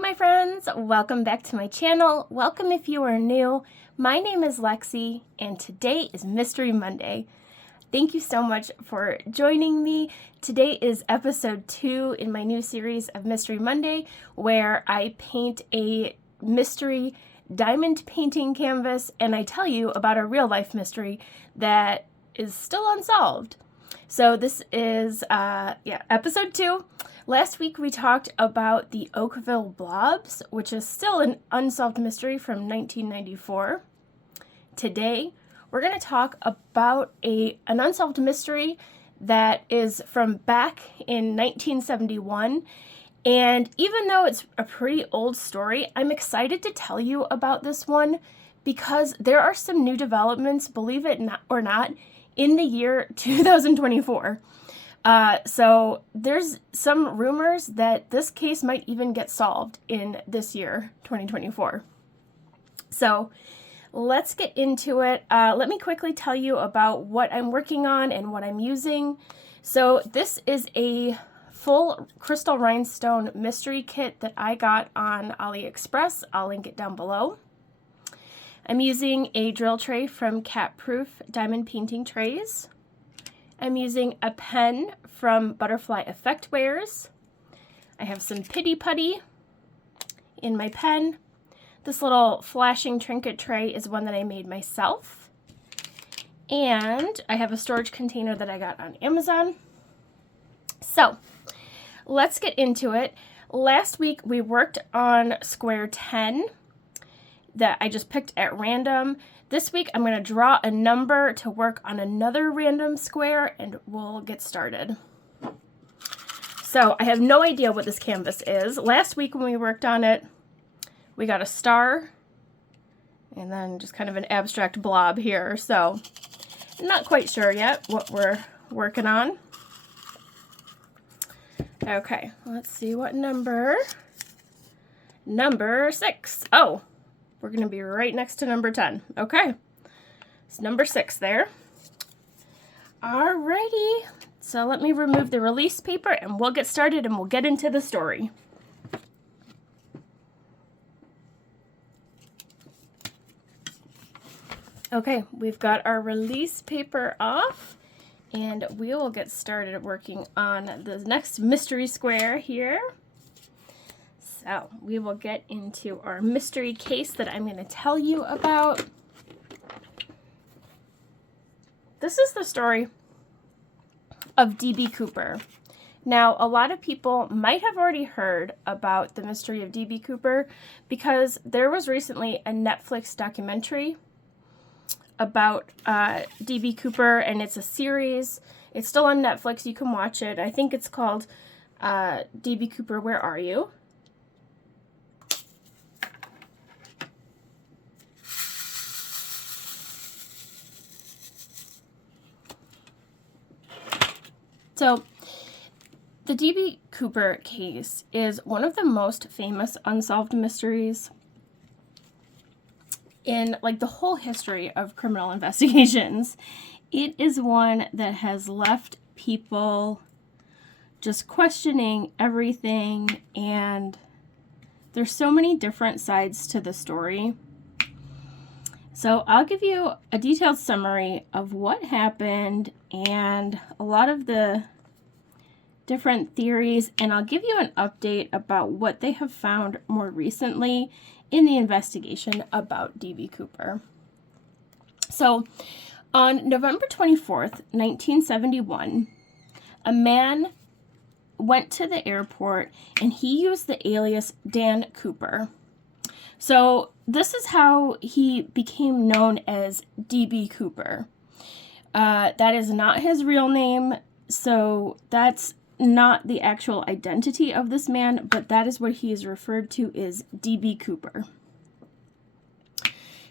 my friends, welcome back to my channel. Welcome if you are new. My name is Lexi and today is Mystery Monday. Thank you so much for joining me. Today is episode 2 in my new series of Mystery Monday where I paint a mystery diamond painting canvas and I tell you about a real life mystery that is still unsolved. So this is episode 2. Last week we talked about the Oakville blobs, which is still an unsolved mystery from 1994. Today we're going to talk about an unsolved mystery that is from back in 1971. And even though it's a pretty old story, I'm excited to tell you about this one because there are some new developments, believe it or not, in the year 2024. So there's some rumors that this case might even get solved in this year, 2024. So let's get into it. Let me quickly tell you about what I'm working on and what I'm using. So this is a full crystal rhinestone mystery kit that I got on Aliexpress. I'll link it down below. I'm using a drill tray from Cat Proof Diamond Painting Trays. I'm using a pen from Butterfly Effect Wares. I have some Putty in my pen. This little flashing trinket tray is one that I made myself. And I have a storage container that I got on Amazon. So let's get into it. Last week we worked on square 10 that I just picked at random. This week I'm going to draw a number to work on another random square and we'll get started. So I have no idea what this canvas is. Last week when we worked on it, we got a star and then just kind of an abstract blob here. So I'm not quite sure yet what we're working on. Okay, let's see what number. Number 6. Oh, we're going to be right next to number 10. Okay, it's number 6 there. Alrighty, so let me remove the release paper and we'll get started and we'll get into the story. Okay, we've got our release paper off and we will get started working on the next mystery square here. So we will get into our mystery case that I'm going to tell you about. This is the story of D.B. Cooper. Now, a lot of people might have already heard about the mystery of D.B. Cooper because there was recently a Netflix documentary about D.B. Cooper, and it's a series. It's still on Netflix. You can watch it. I think it's called D.B. Cooper, Where Are You? So, the D.B. Cooper case is one of the most famous unsolved mysteries in the whole history of criminal investigations. It is one that has left people just questioning everything, and there's so many different sides to the story. So I'll give you a detailed summary of what happened and a lot of the different theories, and I'll give you an update about what they have found more recently in the investigation about D.B. Cooper. So on November 24th, 1971, a man went to the airport and he used the alias Dan Cooper. So this is how he became known as D.B. Cooper. That is not his real name, so that's not the actual identity of this man, but that is what he is referred to as D.B. Cooper.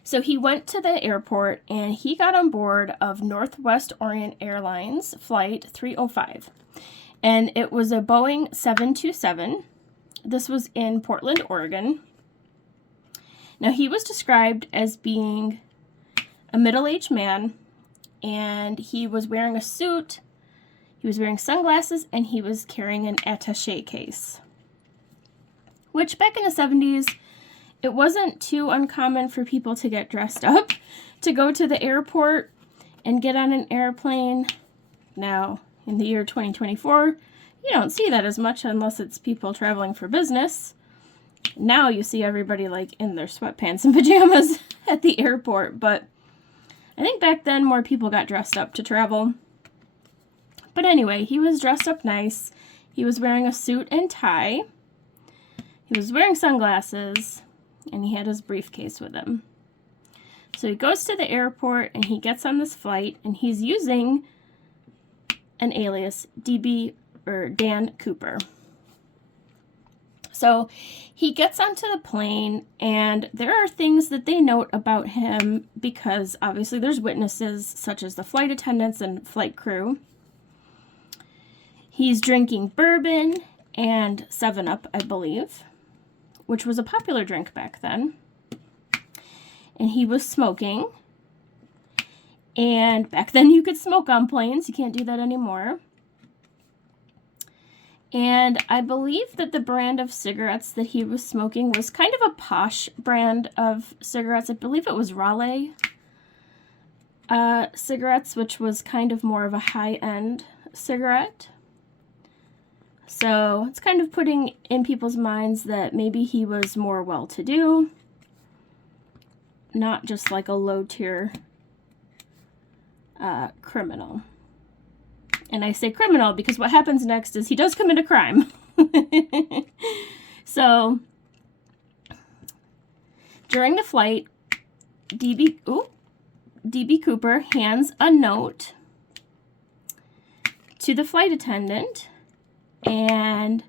So he went to the airport and he got on board of Northwest Orient Airlines Flight 305. And it was a Boeing 727. This was in Portland, Oregon. Now, he was described as being a middle-aged man, and he was wearing a suit, he was wearing sunglasses, and he was carrying an attaché case. which back in the 70s, it wasn't too uncommon for people to get dressed up to go to the airport and get on an airplane. Now, in the year 2024, you don't see that as much unless it's people traveling for business. Now you see everybody like in their sweatpants and pajamas at the airport, but I think back then more people got dressed up to travel. But anyway, he was dressed up nice. He was wearing a suit and tie. He was wearing sunglasses, and he had his briefcase with him. So he goes to the airport, and he gets on this flight, and he's using an alias, Dan Cooper. So he gets onto the plane, and there are things that they note about him because obviously there's witnesses such as the flight attendants and flight crew. He's drinking bourbon and 7-Up, I believe, which was a popular drink back then. And he was smoking. And back then you could smoke on planes. You can't do that anymore. And I believe that the brand of cigarettes that he was smoking was kind of a posh brand of cigarettes. I believe it was Raleigh cigarettes, which was kind of more of a high-end cigarette. So it's kind of putting in people's minds that maybe he was more well-to-do, not just like a low-tier criminal. And I say criminal because what happens next is he does commit a crime. So during the flight, DB Cooper hands a note to the flight attendant, and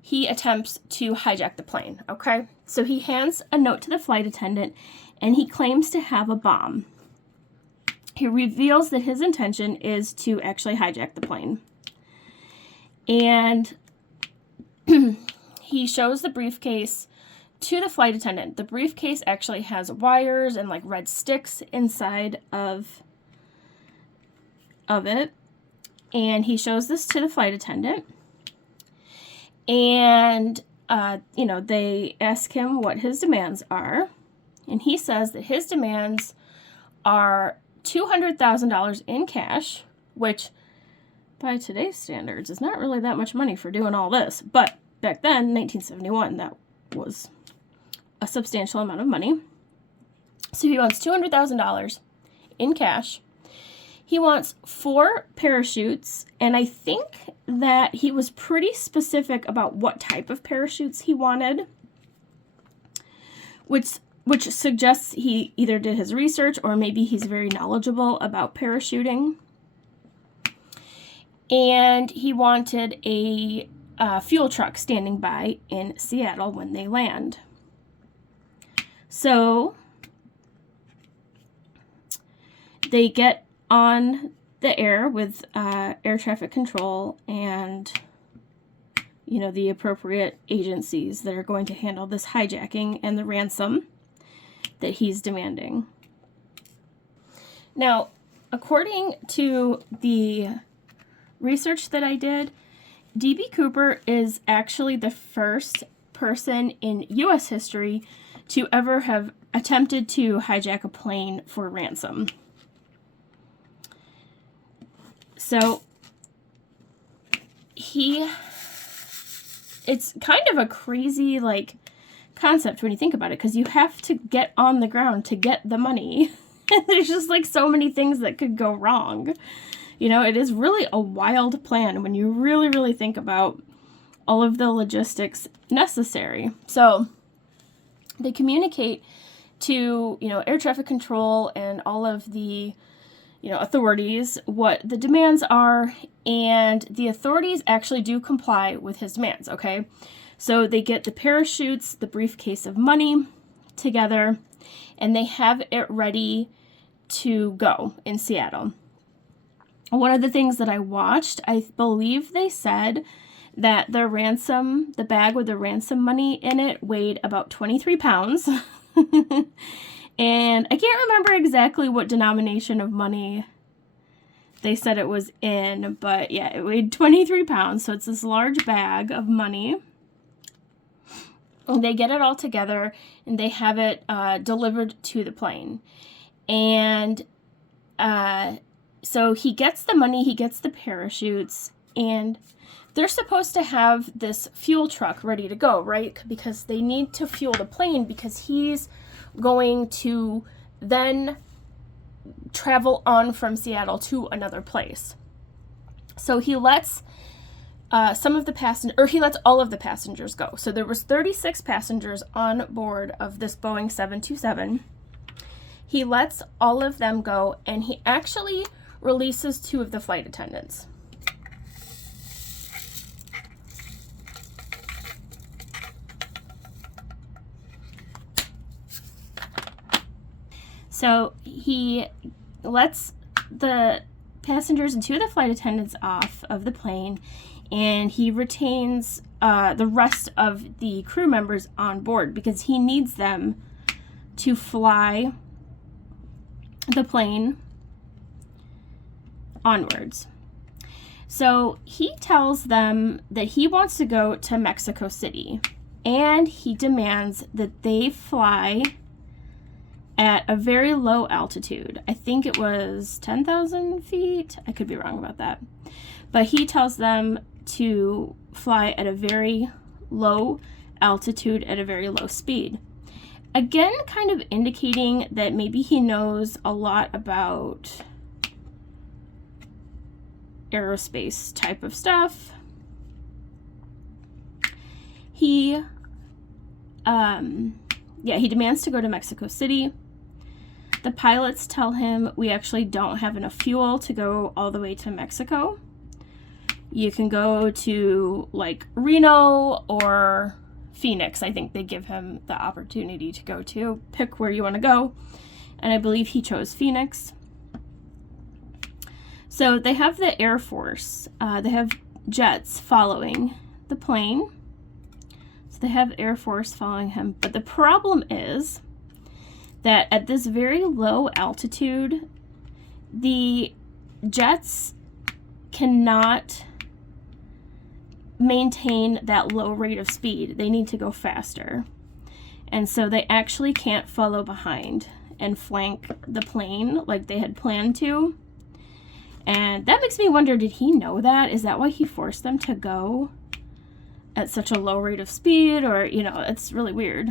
he attempts to hijack the plane, okay? So he hands a note to the flight attendant, and he claims to have a bomb. He reveals that his intention is to actually hijack the plane. And he shows the briefcase to the flight attendant. The briefcase actually has wires and like red sticks inside of it. And he shows this to the flight attendant. And, they ask him what his demands are. And he says that his demands are $200,000 in cash, which by today's standards is not really that much money for doing all this. But back then, 1971, that was a substantial amount of money. So he wants $200,000 in cash. He wants 4 parachutes, and I think that he was pretty specific about what type of parachutes he wanted, which suggests he either did his research or maybe he's very knowledgeable about parachuting. And he wanted a fuel truck standing by in Seattle when they land. So they get on the air with air traffic control and the appropriate agencies that are going to handle this hijacking and the ransom that he's demanding. Now, according to the research that I did, DB Cooper is actually the first person in U.S. history to ever have attempted to hijack a plane for ransom. So, it's kind of a crazy, concept when you think about it, because you have to get on the ground to get the money. There's just, so many things that could go wrong. It is really a wild plan when you really, really think about all of the logistics necessary. So, they communicate to, air traffic control and all of the authorities what the demands are, and the authorities actually do comply with his demands, okay? So they get the parachutes, the briefcase of money together, and they have it ready to go in Seattle. One of the things that I watched, I believe they said that the bag with the ransom money in it weighed about 23 pounds. And I can't remember exactly what denomination of money they said it was in, but yeah, it weighed 23 pounds. So it's this large bag of money. They get it all together and they have it delivered to the plane. And so he gets the money, he gets the parachutes, and they're supposed to have this fuel truck ready to go, right? Because they need to fuel the plane because he's going to then travel on from Seattle to another place. So he lets he lets all of the passengers go. So there was 36 passengers on board of this Boeing 727. He lets all of them go, and he actually releases 2 of the flight attendants. So he lets the passengers and 2 of the flight attendants off of the plane, and he retains the rest of the crew members on board because he needs them to fly the plane onwards. So he tells them that he wants to go to Mexico City, and he demands that they fly at a very low altitude. I think it was 10,000 feet. I could be wrong about that. But he tells them to fly at a very low altitude at a very low speed. Again, kind of indicating that maybe he knows a lot about aerospace type of stuff. He demands to go to Mexico City. The pilots tell him, we actually don't have enough fuel to go all the way to Mexico. You can go to like Reno or Phoenix. I think they give him the opportunity to go to. Pick where you want to go. And I believe he chose Phoenix. So they have the Air Force. They have jets following the plane. So they have Air Force following him. But the problem is that at this very low altitude, the jets cannot maintain that low rate of speed. They need to go faster. And so they actually can't follow behind and flank the plane like they had planned to. And that makes me wonder, did he know that? Is that why he forced them to go at such a low rate of speed? Or, it's really weird.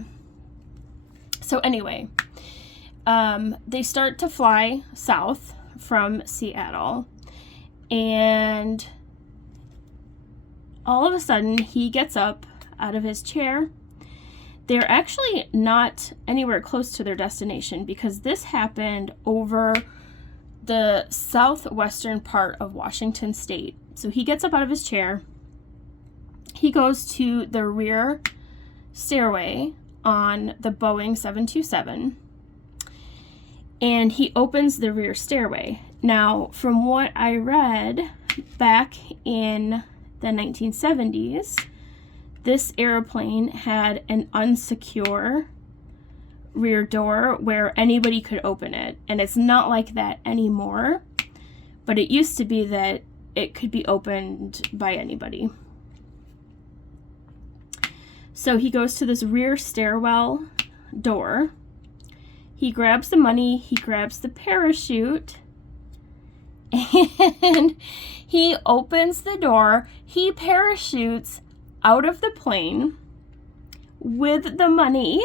So anyway, they start to fly south from Seattle, and all of a sudden he gets up out of his chair. They're actually not anywhere close to their destination because this happened over the southwestern part of Washington State. So he gets up out of his chair. He goes to the rear stairway on the Boeing 727, and he opens the rear stairway. Now, from what I read back in the 1970s, this airplane had an unsecure rear door where anybody could open it, and it's not like that anymore, but it used to be that it could be opened by anybody. So he goes to this rear stairwell door. He grabs the money, he grabs the parachute, and he opens the door. He parachutes out of the plane with the money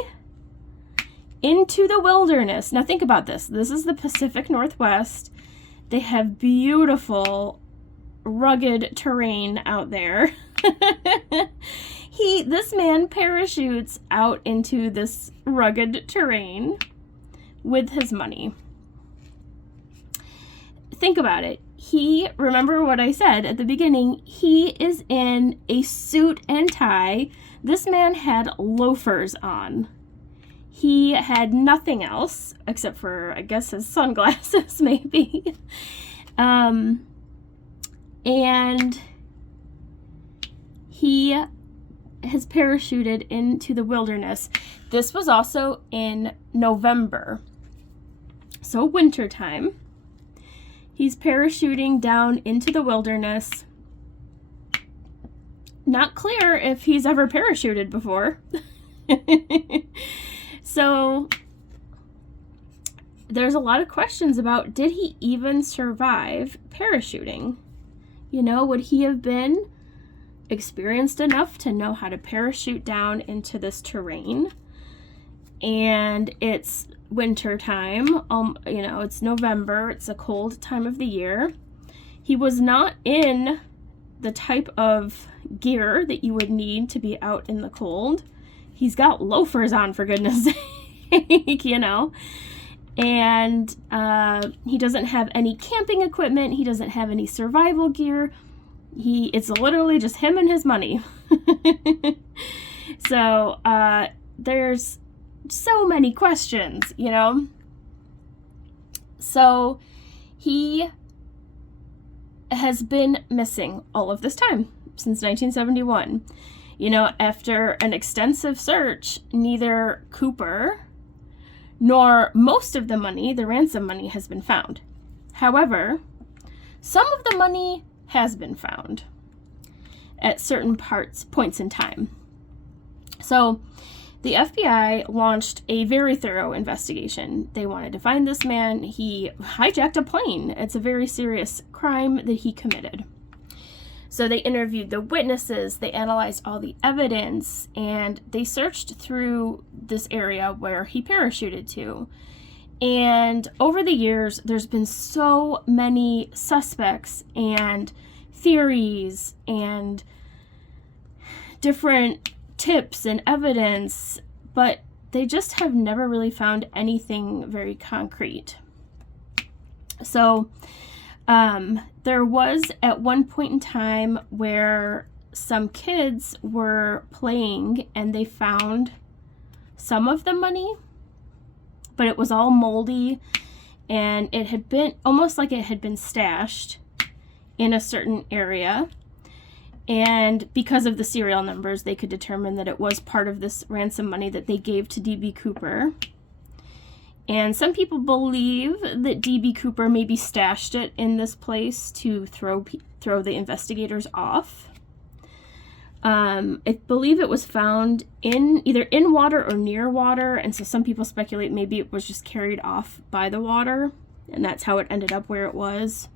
into the wilderness. Now think about this. This is the Pacific Northwest. They have beautiful, rugged terrain out there. This man parachutes out into this rugged terrain with his money. Think about it. Remember what I said at the beginning, he is in a suit and tie. This man had loafers on. He had nothing else except for, I guess, his sunglasses, maybe. And he has parachuted into the wilderness. This was also in November, so wintertime. He's parachuting down into the wilderness. Not clear if he's ever parachuted before. So there's a lot of questions about, did he even survive parachuting? You know, would he have been experienced enough to know how to parachute down into this terrain? And it's winter time, you know, it's November, it's a cold time of the year. He was not in the type of gear that you would need to be out in the cold. He's got loafers on, for goodness sake, you know. And he doesn't have any camping equipment. He doesn't have any survival gear. It's literally just him and his money. So there's so many questions, you know. So he has been missing all of this time since 1971. You know, after an extensive search, neither Cooper nor most of the money, the ransom money, has been found. However, some of the money has been found at certain points in time. So the FBI launched a very thorough investigation. They wanted to find this man. He hijacked a plane. It's a very serious crime that he committed. So they interviewed the witnesses, they analyzed all the evidence, and they searched through this area where he parachuted to. And over the years, there's been so many suspects and theories and different tips and evidence, but they just have never really found anything very concrete. So there was at one point in time where some kids were playing and they found some of the money, but it was all moldy and it had been almost like it had been stashed in a certain area. And because of the serial numbers, they could determine that it was part of this ransom money that they gave to D.B. Cooper. And some people believe that D.B. Cooper maybe stashed it in this place to throw the investigators off. I believe it was found either in water or near water, and so some people speculate maybe it was just carried off by the water, and that's how it ended up where it was.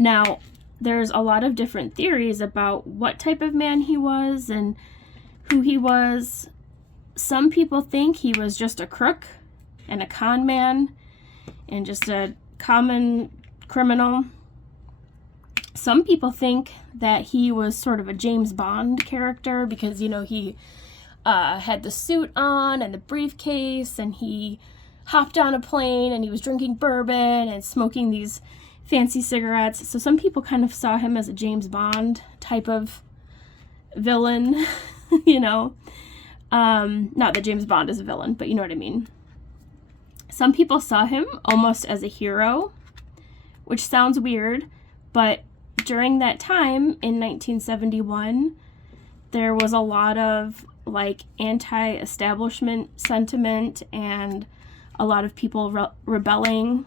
Now, there's a lot of different theories about what type of man he was and who he was. Some people think he was just a crook and a con man and just a common criminal. Some people think that he was sort of a James Bond character because, you know, he had the suit on and the briefcase, and he hopped on a plane and he was drinking bourbon and smoking these fancy cigarettes. So some people kind of saw him as a James Bond type of villain, you know. Not that James Bond is a villain, but you know what I mean. Some people saw him almost as a hero, which sounds weird, but during that time in 1971, there was a lot of like anti-establishment sentiment and a lot of people rebelling.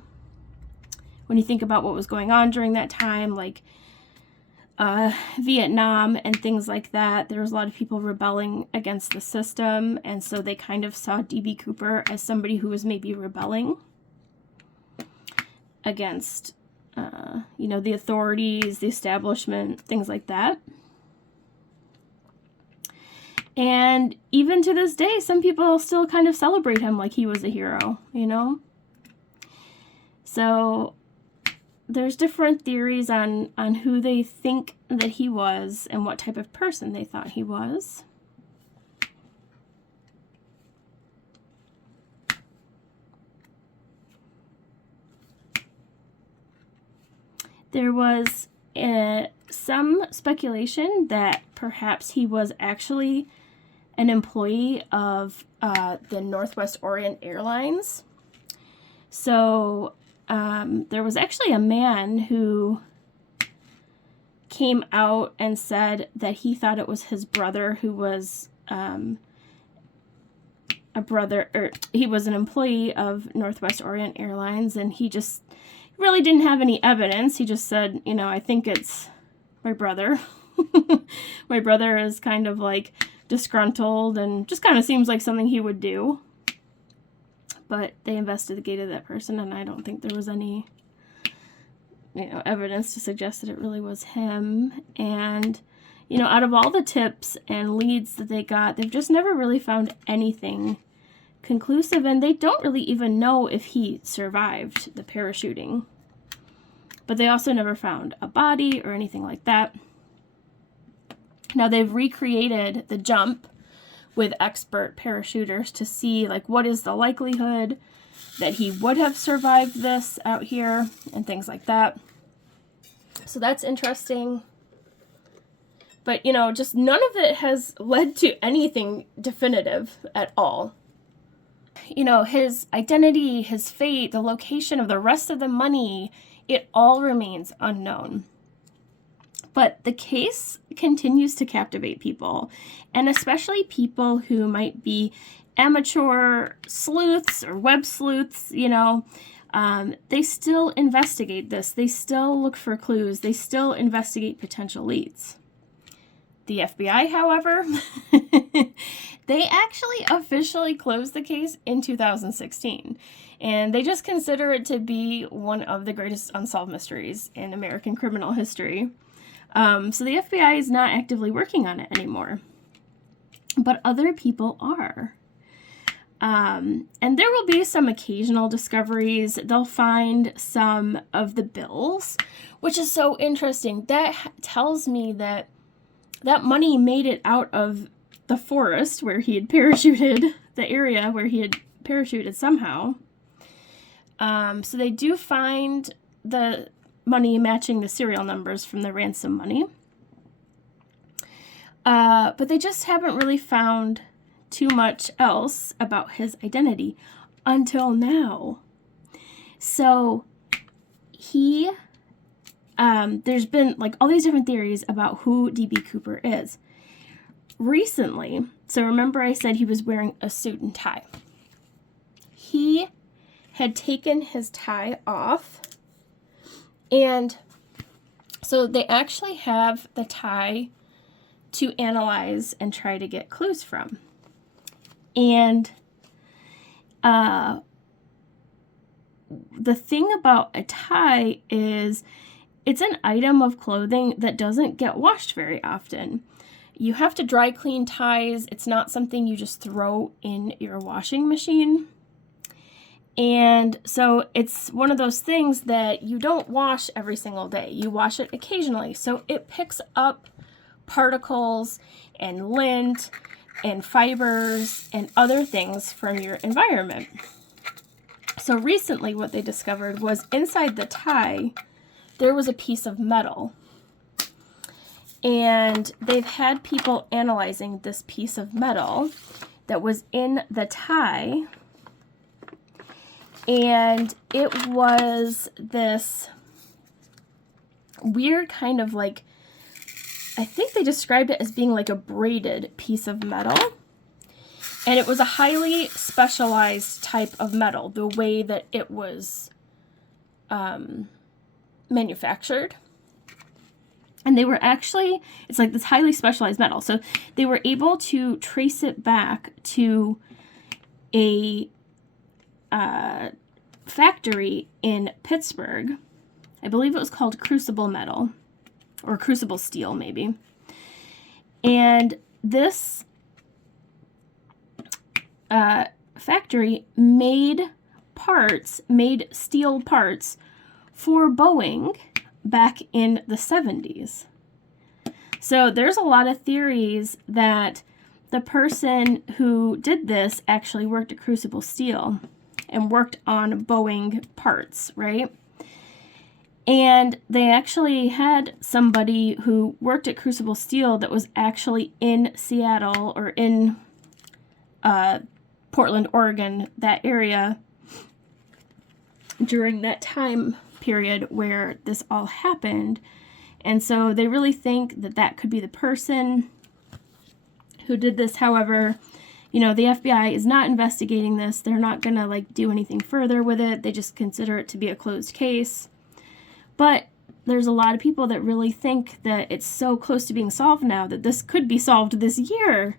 When you think about what was going on during that time, like Vietnam and things like that, there was a lot of people rebelling against the system, and so they kind of saw D.B. Cooper as somebody who was maybe rebelling against, you know, the authorities, the establishment, things like that. And even to this day, some people still kind of celebrate him like he was a hero, you know? So there's different theories on who they think that he was and what type of person they thought he was. There was some speculation that perhaps he was actually an employee of the Northwest Orient Airlines. So there was actually a man who came out and said that he thought it was his brother who was he was an employee of Northwest Orient Airlines, and he really didn't have any evidence. He just said, you know, I think it's my brother, My brother is kind of like disgruntled and just kind of seems like something he would do. But they investigated that person, and I don't think there was any, evidence to suggest that it really was him. And, out of all the tips and leads that they got, they've just never really found anything conclusive, and they don't really even know if he survived the parachuting. But they also never found a body or anything like that. Now, they've recreated the jump with expert parachuters to see, like, what is the likelihood that he would have survived this out here and things like that. So that's interesting. But, just none of it has led to anything definitive at all. His identity, his fate, the location of the rest of the money, it all remains unknown. But the case continues to captivate people, and especially people who might be amateur sleuths or web sleuths, they still investigate this. They still look for clues. They still investigate potential leads. The FBI, however, they actually officially closed the case in 2016, and they just consider it to be one of the greatest unsolved mysteries in American criminal history. So the FBI is not actively working on it anymore, but other people are. And there will be some occasional discoveries. They'll find some of the bills, which is so interesting. That tells me that money made it out of the forest where he had parachuted, the area where he had parachuted somehow. So they do find the money matching the serial numbers from the ransom money. But they just haven't really found too much else about his identity until now. So there's been like all these different theories about who D.B. Cooper is. Recently, so remember I said he was wearing a suit and tie. He had taken his tie off, and so they actually have the tie to analyze and try to get clues from. And the thing about a tie is it's an item of clothing that doesn't get washed very often. You have to dry clean ties. It's not something you just throw in your washing machine. And so it's one of those things that you don't wash every single day. You wash it occasionally. So it picks up particles and lint and fibers and other things from your environment. So recently what they discovered was inside the tie, there was a piece of metal. And they've had people analyzing this piece of metal that was in the tie. And it was this weird kind of like, I think they described it as being like a braided piece of metal. And it was a highly specialized type of metal, the way that it was manufactured. And they were actually, it's like this highly specialized metal. So they were able to trace it back to a factory in Pittsburgh. I believe it was called Crucible Metal, or Crucible Steel maybe. And this factory made steel parts for Boeing back in the 70s. So there's a lot of theories that the person who did this actually worked at Crucible Steel and worked on Boeing parts, right? And they actually had somebody who worked at Crucible Steel that was actually in Seattle or in Portland, Oregon, that area during that time period where this all happened. And so they really think that that could be the person who did this. However, the FBI is not investigating this. They're not gonna do anything further with it. They just consider it to be a closed case. But there's a lot of people that really think that it's so close to being solved now that this could be solved this year.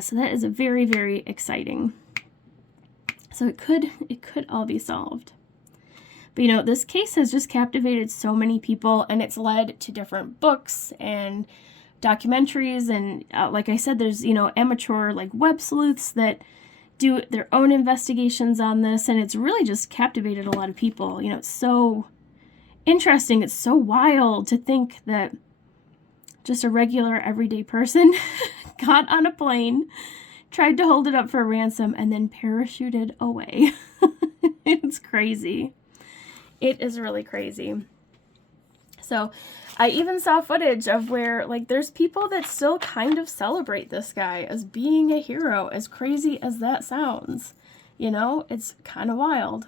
So that is very, very exciting. So it could all be solved. But you know, this case has just captivated so many people, and it's led to different books and documentaries, and like I said, there's, you know, amateur like web sleuths that do their own investigations on this, and it's really just captivated a lot of people. You know, it's so interesting, it's so wild to think that just a regular everyday person got on a plane, tried to hold it up for ransom, and then parachuted away. It's crazy. It is really crazy. So I even saw footage of where, like, there's people that still kind of celebrate this guy as being a hero, as crazy as that sounds. You know, it's kind of wild.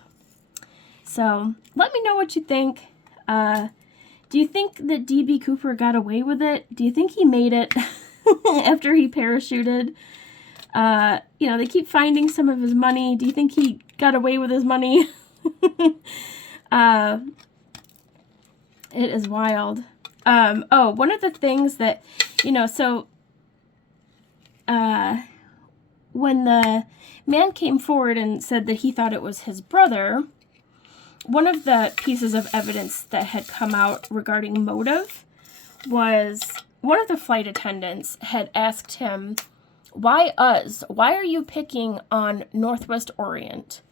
So let me know what you think. Do you think that D.B. Cooper got away with it? Do you think he made it after he parachuted? You know, they keep finding some of his money. Do you think he got away with his money? It is wild. Oh, one of the things that, you know, so when the man came forward and said that he thought it was his brother, one of the pieces of evidence that had come out regarding motive was one of the flight attendants had asked him, "Why us? Why are you picking on Northwest Orient?"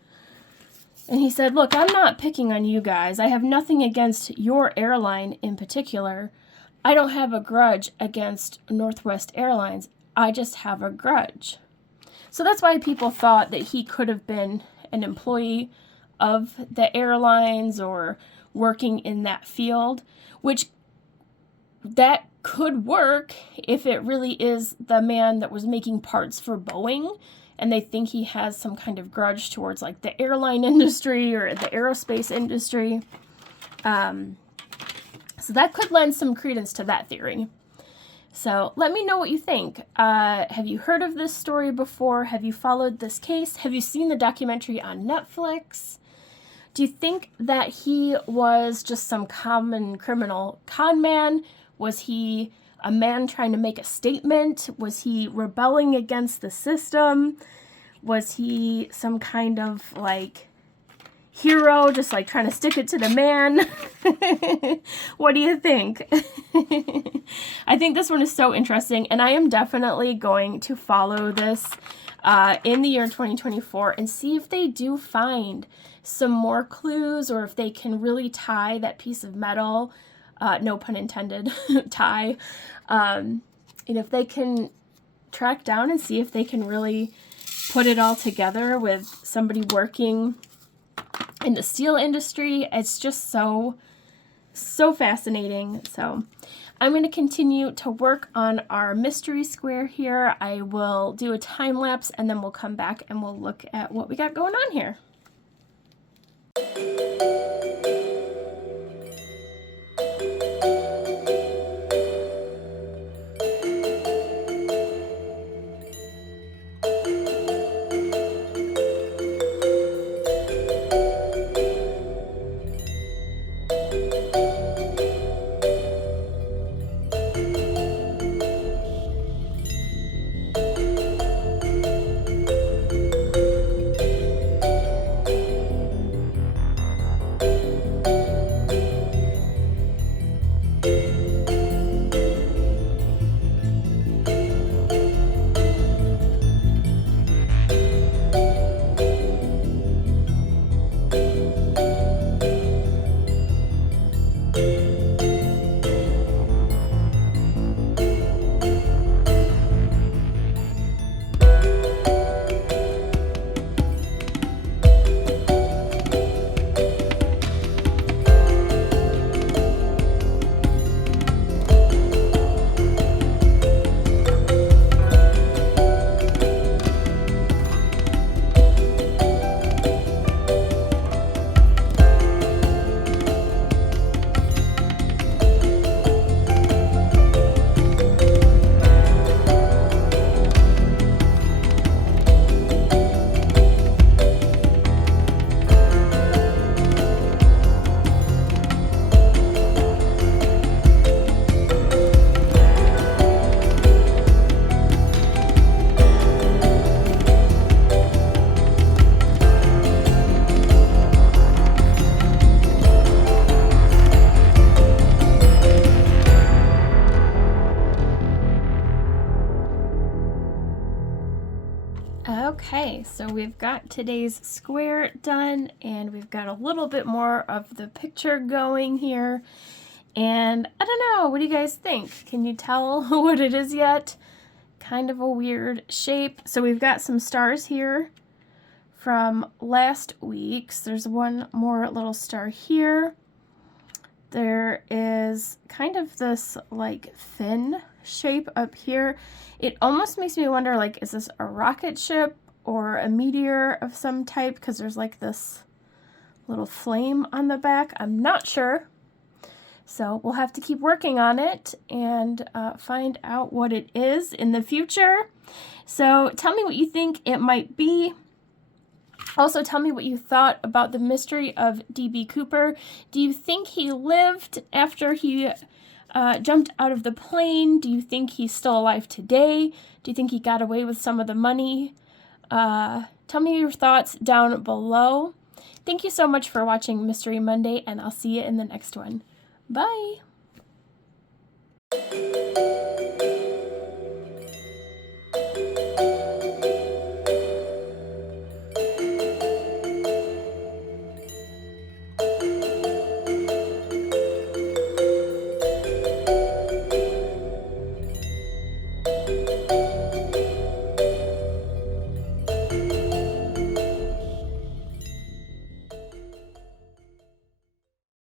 And he said, "Look, I'm not picking on you guys. I have nothing against your airline in particular. I don't have a grudge against Northwest Airlines. I just have a grudge." So that's why people thought that he could have been an employee of the airlines or working in that field, which that could work if it really is the man that was making parts for Boeing, and they think he has some kind of grudge towards like the airline industry or the aerospace industry. So that could lend some credence to that theory. So let me know what you think. Have you heard of this story before? Have you followed this case? Have you seen the documentary on Netflix? Do you think that he was just some common criminal con man? Was he a man trying to make a statement? Was he rebelling against the system? Was he some kind of like hero, just like trying to stick it to the man? What do you think? I think this one is so interesting, and I am definitely going to follow this in the year 2024 and see if they do find some more clues, or if they can really tie that piece of metal, no pun intended, tie, and if they can track down and see if they can really put it all together with somebody working in the steel industry. It's just so fascinating. So I'm going to continue to work on our mystery square here. I will do a time lapse, and then we'll come back and we'll look at what we got going on here. Okay, so we've got today's square done, and we've got a little bit more of the picture going here. And I don't know, what do you guys think? Can you tell what it is yet? Kind of a weird shape. So we've got some stars here from last week's. There's one more little star here. There is kind of this like fin shape up here. It almost makes me wonder, like, is this a rocket ship or a meteor of some type? Because there's like this little flame on the back. I'm not sure. So we'll have to keep working on it and find out what it is in the future. So tell me what you think it might be. Also, tell me what you thought about the mystery of D.B. Cooper. Do you think he lived after he jumped out of the plane? Do you think he's still alive today? Do you think he got away with some of the money? Tell me your thoughts down below. Thank you so much for watching Mystery Monday, and I'll see you in the next one. Bye!